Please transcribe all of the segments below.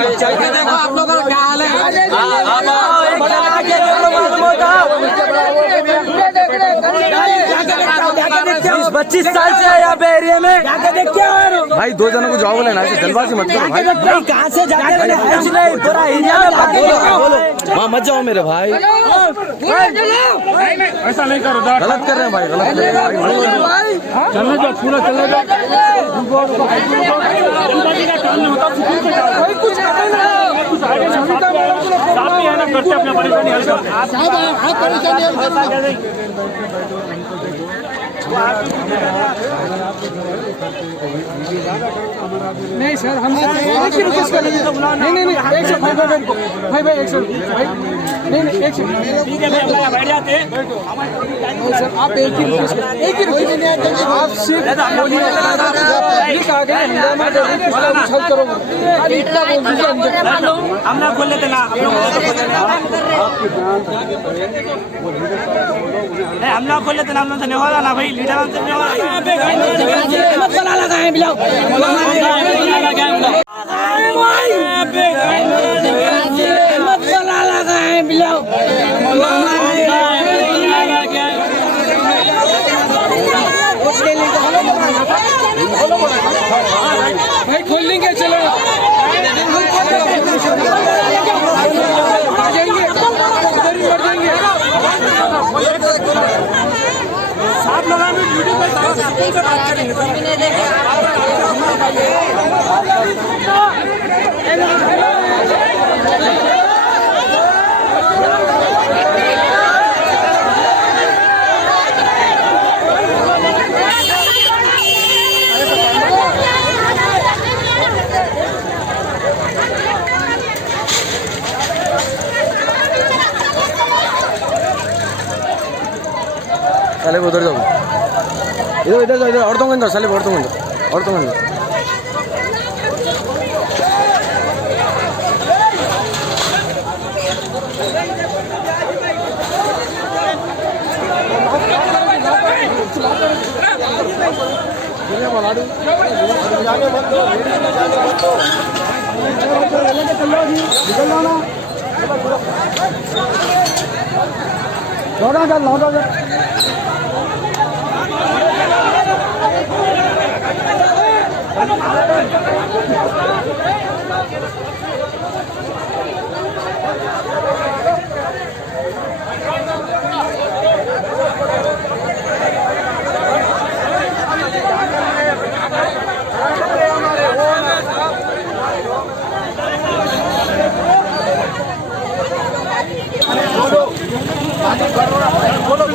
देखो आप लोगों का क्या हाल है। 25 साल से है यहाँ पे एरिया में भाई। 2 जनों को जॉब लेना है, जल्दबाजी मत करो भाई। कहाँ से जाके कुछ नहीं, पूरा एरिया में बोलो वहाँ मत जाओ मेरे भाई। ऐसा नहीं करो, गलत कर रहे हैं भाई, गलत कर रहे हैं भाई। चलने दो, पूरा चलने दो। साथ ही है ना, करते अपना परेशानी हल करते। नहीं सर, हम नहीं, एक सेकंड भाई, एक सेकंड भाई, नहीं एक सेकंड, ठीक है बैठ जाते हैं। सर आप एक ही रिक्वेस्ट आप सिर्फ बोलिए, कहा गया हल करो, इतना बोल दीजिए। हम ना खोल लेते ना, हम ना खोल लेते ना, हम लोग नहीं हो रहा ना भाई, लीडर हमसे नहीं हो रहा। मत बना लगाए बिलाओ, मत बना लगाए बिलाओ। भाई खोल लेंगे, चलो आ जाएंगे, उधर ही बढ़ जाएंगे। सात लोगों में वीडियो पे सारा से बात करेंगे। साले उधर जाओ, इधर इधर इधर और तुम अंदर, साले और तुम अंदर, और तुम अंदर।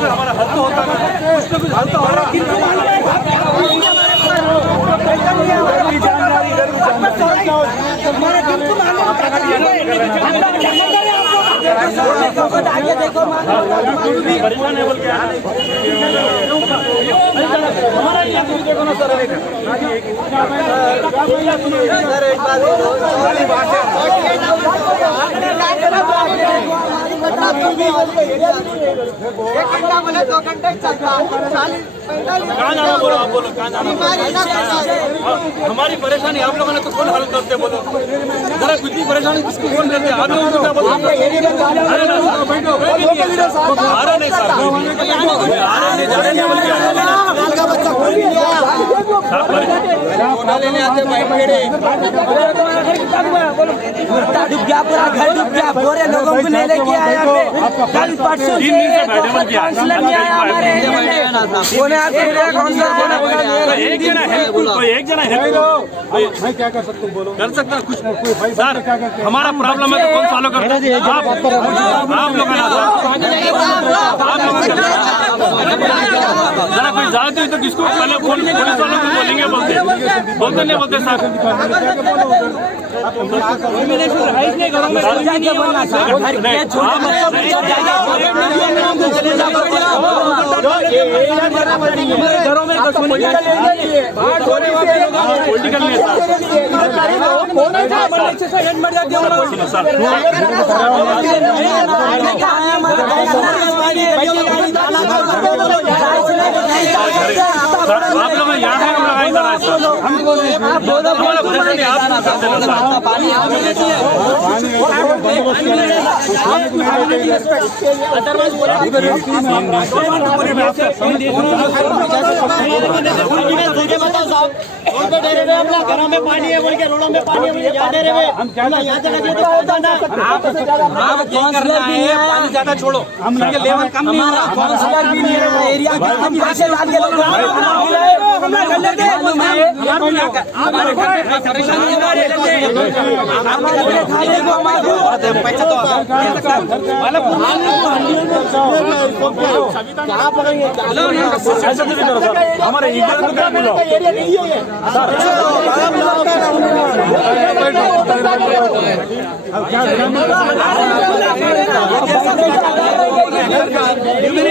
हमारा हल तो होता है, कुछ तो कुछ हल तो हो रहा है। परेशान है बोल के हमारा देखो ना सर, एक घंटा बोले 2 घंटे चलता, 40 45 कहाँ जाना बोलो, आप बोलो कहाँ जाना। हमारी परेशानी आप लोगों ने तो कौन हल करते बोलो, जरा कुछ भी परेशानी किसको कौन करते, आप लोगों को क्या बोलो। अरे नहीं सर, लेने आते डूब गया, पूरा घर डूब गया, पूरे लोगों को नहीं लेके आया। कल परसों 3 दिन से बैठे मत किया, काउंसलर नहीं आया हमारे एरिया में। एक जना हेल्प, कोई एक जना हेल्प मैं क्या कर सकता हूँ, बोलो। कर सकता कुछ सर, हमारा प्रॉब्लम है तो कौन सॉल्व करता है? आप लोग जरा कोई जाते हो तो किसको पहले पुलिस वालों को बोलेंगे, बोलते नहीं बोलते सर। घरों में आप लोग यहाँ है, हम लोग इधर आए सर। हमारा परेशानी आप पानी घरों में पानी है बोल के, रोडों में पानी है, हम क्या यहाँ से लगे तो आप काउंसलर भी है, पानी ज्यादा छोड़ो, हम लेवल कम नहीं हो रहा, काउंसलर भी नहीं है एरिया के, हम पैसे डाल के लोग हमारे एरिया नहीं है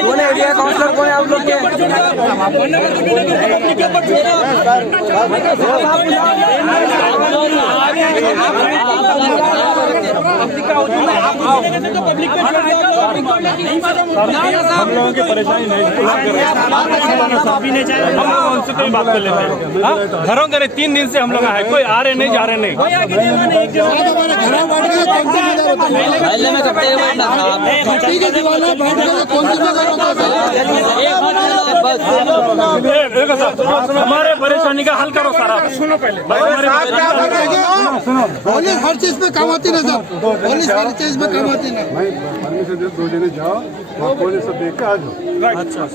कौन है एरिया काउंसलर, कौन है आप लोग के? हम लोगों की परेशानी नहीं, हम लोग उनसे कोई बात कर लेते हैं। घरों करे 3 दिन से हम लोग आए, कोई आ रहे नहीं, जा रहे नहीं। हमारे परेशानी का हल करो सारा। सुनो पहले, पुलिस हर चीज पे काम आती ना सर, पुलिस हर चीज पे काम आती ना। परमिशन दे, 2 जने जाओ वहाँ पुलिस सब देख के आ जाओ। अच्छा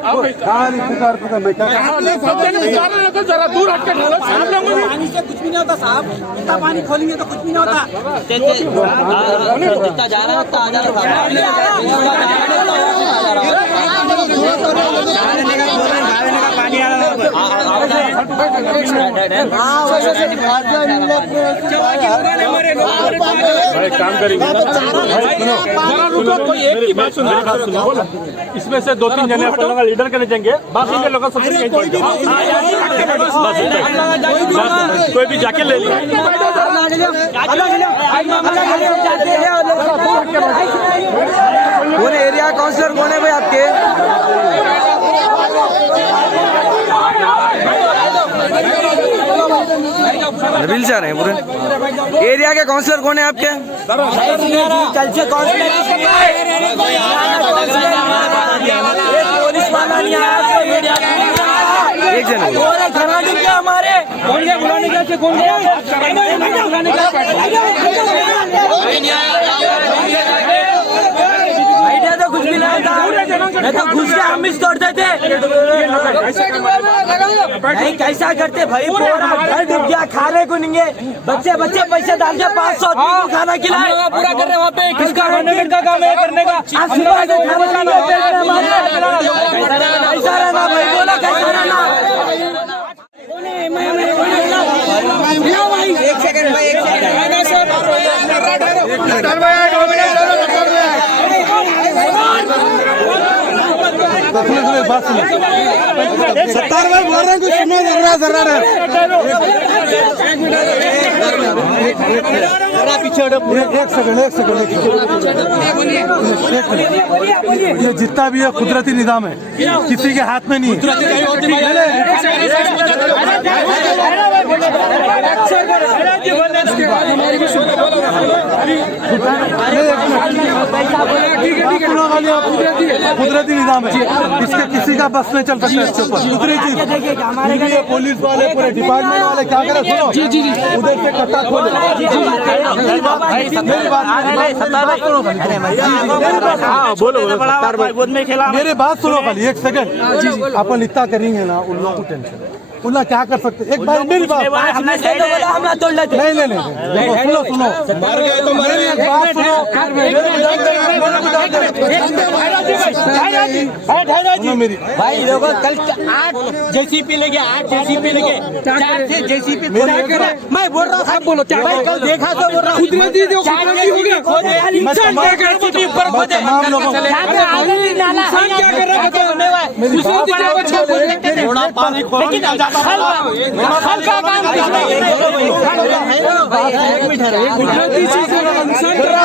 मैं क्या जरा दूर हट के पानी से कुछ भी नहीं होता साहब, इतना पानी खोलेंगे तो कुछ भी नहीं होता। जितना जा रहा है उतना आ जा पानी आ रहा काम करेंगे। कोई एक की बात सुनो, इसमें से 2-3 जने अपने लोग लीडर करने जाएंगे, बाकी के लोग सब कोई भी जाके ले लो। कौन एरिया काउंसलर कौन है भाई आपके? नबील जा रहे हैं पूरे एरिया के काउंसलर कौन है आपके? एक जन हमारे बुलाने का तो कुछ भी नहीं था, मैं तो घुस के हम तोड़ते थे। नहीं कैसा करते भाई, पूरा घर डूब गया, खाने को नहीं है, बच्चे पैसे डाल के 500 खाना खिलाए, पूरा कर रहे वहाँ पे। किसका का काम है करने का? पैसा रहना भाई, बोला कैसा रहना। एक सेकंड भाई, एक सेकंड बात सुनो, 70 बार बोल रहे हैं, कुछ सुनो जरा पीछे। एक सेकंड ये जितना भी है कुदरती निजाम है, किसी के हाथ में नहीं है। कुदरती निजाम है, इसके किसी का बस में चल सकता है। इसके ऊपर कुदरती पुलिस वाले पूरे डिपार्टमेंट वाले क्या करें, सुनो उधर से कट्टा खोले। मेरी बात सुनो खाली, एक सेकंड। अपन इतना करेंगे ना, उन लोगों को टेंशन, उन्हें क्या कर सकते? एक बार मेरी बात, नहीं सुनो मेरी भाई लोगों कल 8 जेसीपी लेके 8 जेसीपी लेके 4 से जेसीपी मैं बोल रहा हूँ, बोलो भाई कल देखा तो बोल रहा हूँ, कुदरती हो गया। तमाम लोगों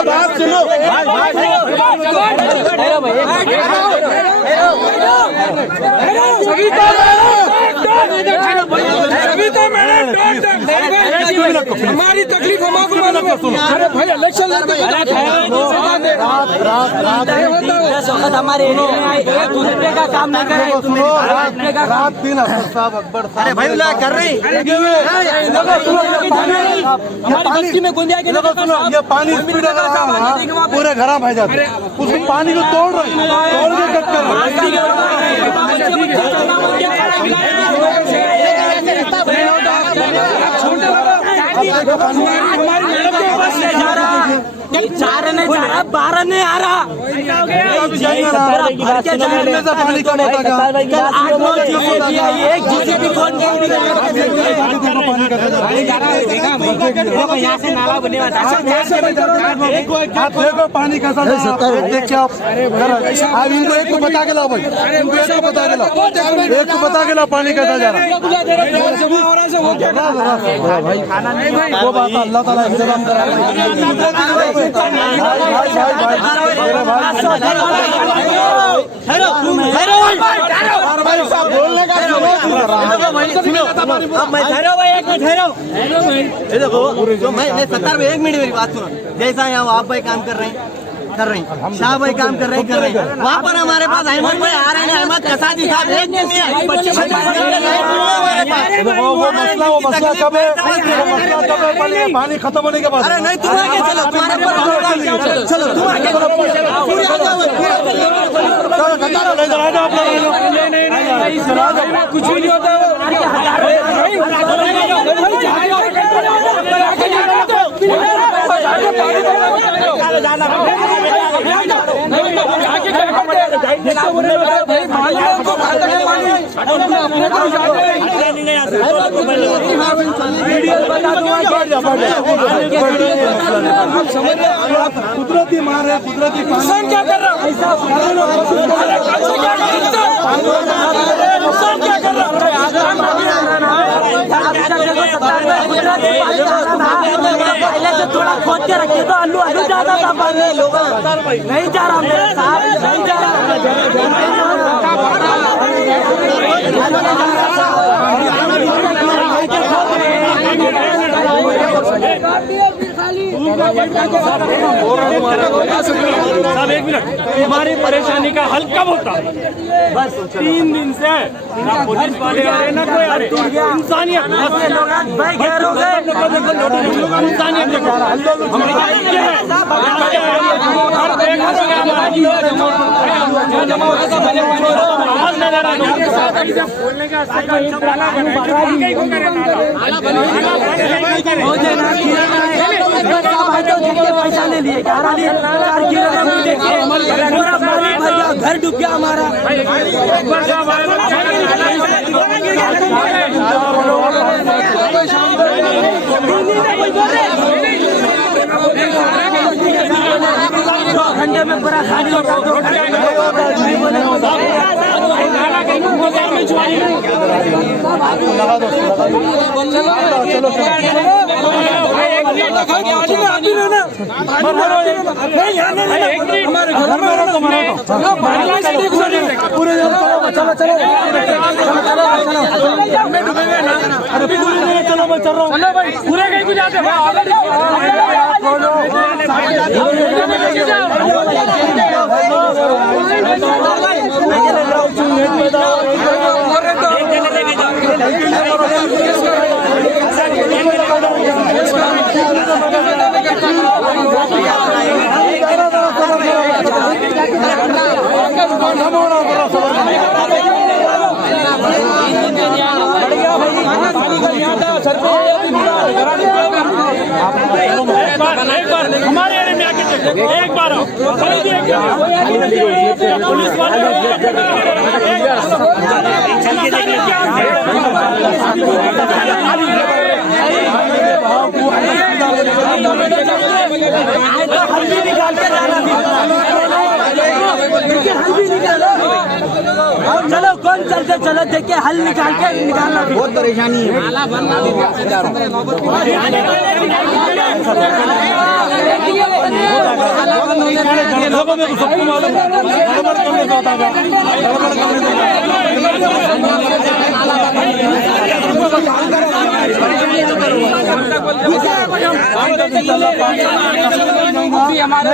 बात सुनो हमारी तकलीफ हमको मालूम है। अरे भाई इलेक्शन लड़के हमारे एक रुपये का काम नहीं करे। रात दिन साहब अकबर अरे भाई कर रहे ये पानी स्पीड पूरे घर भाई जाते उसको पानी को तोड़ रहे के कट कर चार नहीं जा रहा, 12 नहीं आ रहा। पानी कम होता यहाँ से नाला बने वाला आप देखो पानी कैसा देखिए आप इनको एक को बता के लाओ भाई, इनको एक को बता के लाओ, एक को बता के लाओ पानी कैसा जा रहा है। वो बात अल्लाह ताला इंतजाम मैं 70 में 1 मिनट मेरी बात सुनो। जैसा यहाँ आप भाई काम कर रहे हैं शाह भाई काम कर रहे हैं वहाँ पर हमारे पास अहमद भाई आ रहे हैं। अहमद कसादी साहब एक दिन में वो मसला कब है पानी खत्म होने के बाद। अरे नहीं तुम आगे चलो, तुम्हारे चलो तुम आगे कुछ भी नहीं होता। कुदरती मार है, कुदरती नुकसान क्या कर रहा है? नुकसान क्या कर रहा पहले से थोड़ा खोद के रखे तो आलू ज्यादा था पानी लोग नहीं जा रहा मेरे साहब नहीं जा रहा। साहब 1 मिनट, हमारी परेशानी का हल कब होता है? बस 3 दिन से ना पुलिस वाले आ रहे ना कोई आ रहे। इंसानियत इंसानियत बोलने का पैसा ले लिए घर डूब गया हमारा। घंटे में पूरा खाली होता चलो भाई पूरे कहीं कुछ आते हमारे एरिया में आके एक बार पुलिस वाले चलो कौन चलते चलो देख के हल निकाल के निकालना बहुत परेशानी है। लोगों में सबको मालूम है गड़बड़ करने का होता है गड़बड़ करने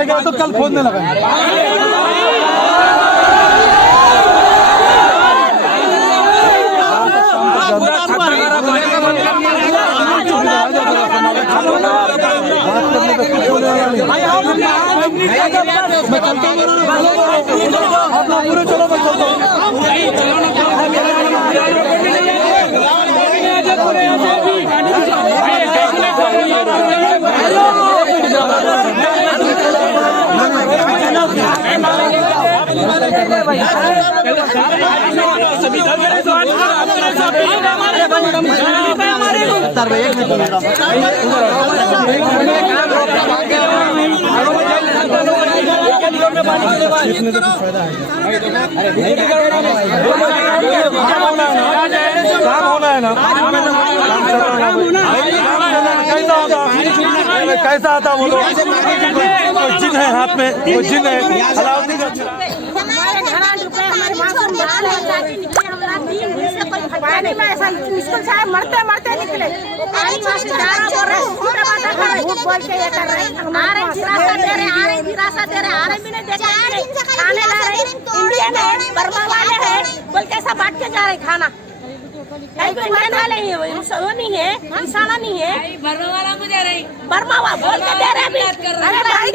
का तो कल खोदने लगा आप लोग पूरे चलो मैं चलता हूँ काम होना है ना कैसा आता वो लोग जिन है हाथ में वो जिन है अलाउद्दीन पानी में ऐसा मुश्किल से मरते मरते निकले झूठ बोल के ये कर रहे हमारे दिलासा दे रहे भी नहीं देखे खाने ला रहे इंडियन है बर्मा वाले है बोल के ऐसा बांट के जा रहे खाना इंडियन वाले ही वो नहीं है इंसाना नहीं है बर्मा वाला मुझे रही बर्मा वाला बोल के दे रहे भी अरे भाई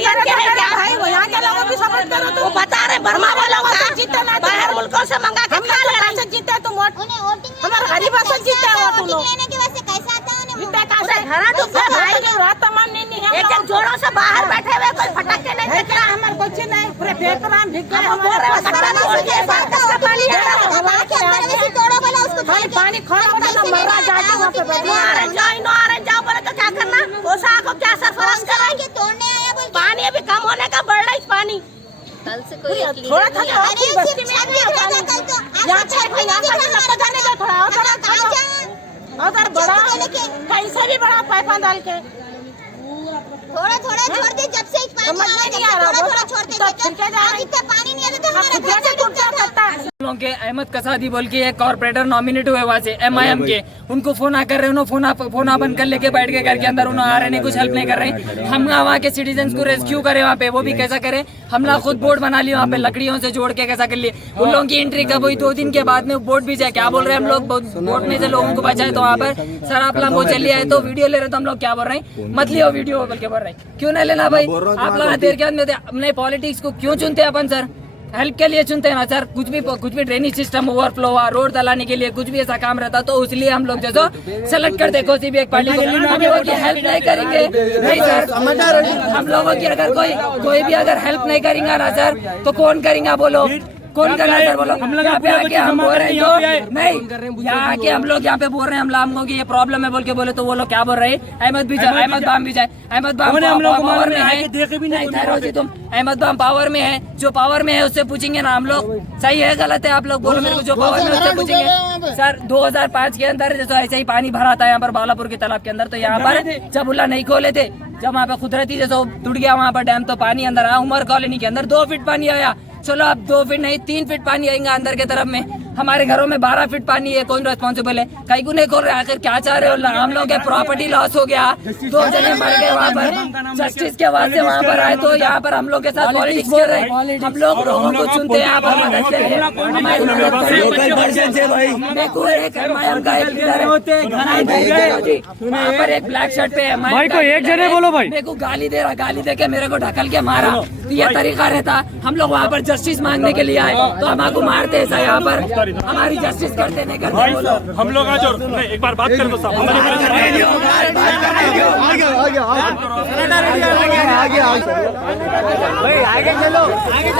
भाई वो यहाँ के लोगों की सपोर्ट करो तो वो बता रहे बर्मा वालों का जीतना बाहर मुल्कों से मंगा के खा ले रहे जीते तुम वोट हमारे गरीब से जीते वोट लेने की वजह से कैसे आता है घर डूबे भाई रात तमाम नहीं है एक जोड़ों से बाहर बैठे हुए कोई फटाके नहीं देख रहा हमारे कुछ नहीं पूरे पेट पर हम भिग गए बोल रहे पानी आ रहा है पानी खोल ना मरा जाके वहां पे बैठो आ रहे जाओ बोले तो क्या करना ओसा को क्या सरफराज कराएंगे तोड़ने आया बोल पानी अभी कम होने का बढ़ रहा है पानी कल से कोई थोड़ा था बस्ती में यहां पे थोड़ा अगर बड़ा कैसे भी बड़ा पाइप डाल के थोड़ा थोड़ा छोड़ दे जब से पानी आ रहा थोड़ा छोड़ दे इतना पानी नहीं आता तो हमारा टूट जाता है लोगों के अहमद कसादी बोल के एक कॉर्पोरेटर नॉमिनेट हुए वहाँ से MIM के उनको फोन कर रहे उन्होंने फोन बंद कर लेके बैठ के घर के अंदर उन्होंने आ रहे नहीं कुछ हेल्प नहीं कर रहे हम वहाँ के सिटीजन को रेस्क्यू करे वहाँ पे वो भी कैसा करे हमला खुद बोट बना लिया वहाँ पे लकड़ियों से जोड़ के कैसा कर लिए उन लोगों की एंट्री कब हुई 2 दिन के बाद में बोट भी जाए क्या बोल रहे हैं हम लोग बोट में से लोगों को बचाए तो वहाँ पर सर आप लोग वो चलिए आए तो वीडियो ले रहे तो हम लोग क्या बोल रहे हैं मत लियो वीडियो बोल के बोल रहे हैं क्यों नहीं लेना भाई आप लोग देर के बाद अपने पॉलिटिक्स को क्यों चुनते हैं अपन सर हेल्प के लिए चुनते हैं ना सर कुछ भी ड्रेनेज सिस्टम ओवरफ्लो हुआ रोड दलाने के लिए कुछ भी ऐसा काम रहता तो इसलिए हम लोग जैसे सेलेक्ट करते किसी भी एक पार्टी को हम लोगों की हेल्प नहीं करेंगे नहीं सर हम लोगों की अगर कोई भी अगर हेल्प नहीं करेंगे ना सर तो कौन करेंगे बोलो कौन कर रहा है सर बोलो यहाँ पे आके हम बोल रहे हैं नहीं यहाँ आके हम लोग यहाँ पे बोल रहे हैं हम लोगों की ये प्रॉब्लम है बोल के बोले तो वो लोग क्या बोल रहे हैं अहमद बाम भी जाए अहमद बाम पावर में है तुम अहमद बाम पावर में है जो पावर में है उससे पूछेंगे ना हम लोग सही है गलत है आप लोग बोलो मेरे को जो पावर में उससे पूछेंगे सर 2005 के अंदर जैसे ऐसे ही पानी भरा था यहाँ पर बालापुर के तालाब के अंदर तो यहाँ पर जब उल्ला नहीं खोले थे जब वहाँ पे कुदरती जैसे टूट गया वहाँ पर डैम तो पानी अंदर आया उमर कॉलोनी के अंदर 2 फीट पानी आया चलो अब 2 फीट नहीं 3 फीट पानी आएगा अंदर के तरफ में हमारे घरों में 12 फीट पानी है कौन रेस्पॉन्सिबल है कहीं को नहीं खोल रहे आखिर क्या चाह रहे हो हम लोग के प्रॉपर्टी लॉस हो गया 2 जने मर गए वहाँ पर जस्टिस के वास्ते वहाँ पर आए तो यहाँ पर हम लोग के साथ पॉलिटिक्स कर रहे हैं हम लोग लोगों को चुनते हैं यहाँ पर मदद के लिए हमारी मदद वहाँ पर एक ब्लैक शर्ट पे भाई को एक जने बोलो भाई मेरे को गाली दे रहा गाली दे के मेरे को ढकल के मारा तो ये तरीका रहता हम लोग वहाँ पर जस्टिस मांगने के लिए आए तो हमको मारते ऐसा यहाँ पर हमारी जस्टिस करते नहीं करते बोलो हम लोग आज एक बार बात करें तो साहब आगे चलो आगे